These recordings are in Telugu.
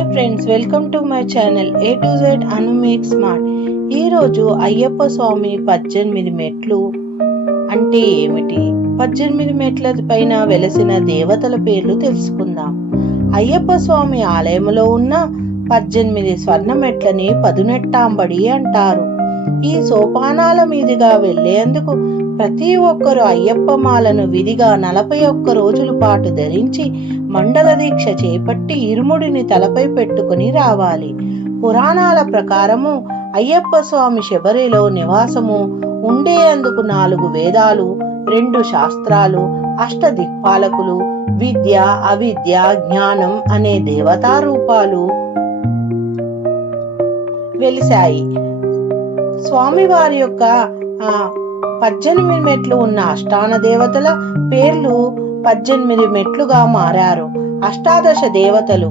Hi friends welcome to my channel A to Z Anu make smart. ఈరోజు అయ్యప్ప స్వామి పద్దెనిమిది మెట్లు అంటే ఏమిటి? పద్దెనిమిది మెట్ల పైన వెలసిన దేవతల పేర్లు తెలుసుకుందాం. అయ్యప్ప స్వామి ఆలయంలో ఉన్న పద్దెనిమిది స్వర్ణ మెట్లని పదునెట్టాంబడి అంటారు. ఈ సోపానాల మీదుగా వెళ్ళేందుకు ప్రతి ఒక్కరు అయ్యప్ప మాలను విధిగా నలభై ఒక్క రోజుల పాటు ధరించి మండల దీక్ష చేపట్టి ఇరుముడిని తలపై పెట్టుకుని రావాలి. పురాణాల ప్రకారము అయ్యప్ప స్వామి శబరిలో నివాసము ఉండేందుకు నాలుగు వేదాలు రెండు శాస్త్రాలు అష్ట దిక్పాలకులు విద్య అవిద్య జ్ఞానం అనే దేవతా రూపాలు వెలిశాయి. స్వామివారి యొక్క పద్దెనిమిది మెట్లు ఉన్న అష్టాన దేవతల పేర్లు పద్దెనిమిది మెట్లుగా మారారు అష్టాదశ దేవతలు.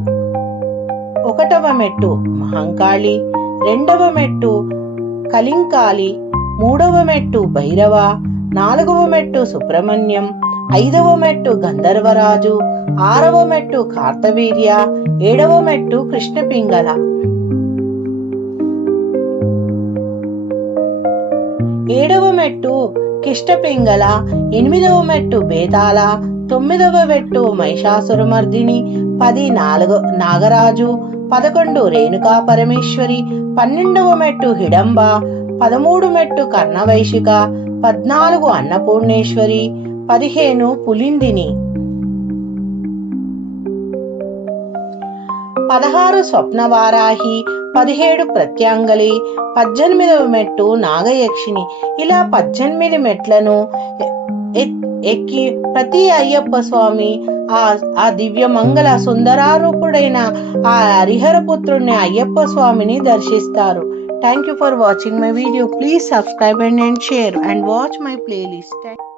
ఒకటవ మెట్టు మహంకాళి రెండవ మెట్టు కలింకాలి మూడవ మెట్టు భైరవ నాలుగవ మెట్టు సుబ్రహ్మణ్యం ఐదవ మెట్టు గంధర్వరాజు ఆరవ మెట్టు కార్తవీర్య ఏడవ మెట్టు కృష్ణపింగళ. ఏడవ మెట్టు కిష్టపింగళ ఎనిమిదవ మెట్టు బేతాళ తొమ్మిదవ మెట్టు మహిషాసురమర్దిని పది నాలుగు నాగరాజు పదకొండు రేణుకా పరమేశ్వరి పన్నెండవ మెట్టు హిడంబ పదమూడు మెట్టు కర్ణవైశిక పద్నాలుగు అన్నపూర్ణేశ్వరి పదిహేను పులిందిని. పదహారు స్వప్నవారాహి పదిహేడు ప్రత్యాంగలి పద్దెనిమిదవ మెట్టు నాగయక్షిని. ఇలా పద్దెనిమిది మెట్లను ఎత్తి ఎక్కి ప్రతి అయ్యప్ప స్వామి ఆ ఆ దివ్య మంగళ సుందరారూపుడైన ఆ హరిహరపుత్రుడిని అయ్యప్ప స్వామిని దర్శిస్తారు. Thank you for watching my video please subscribe and share and watch my playlist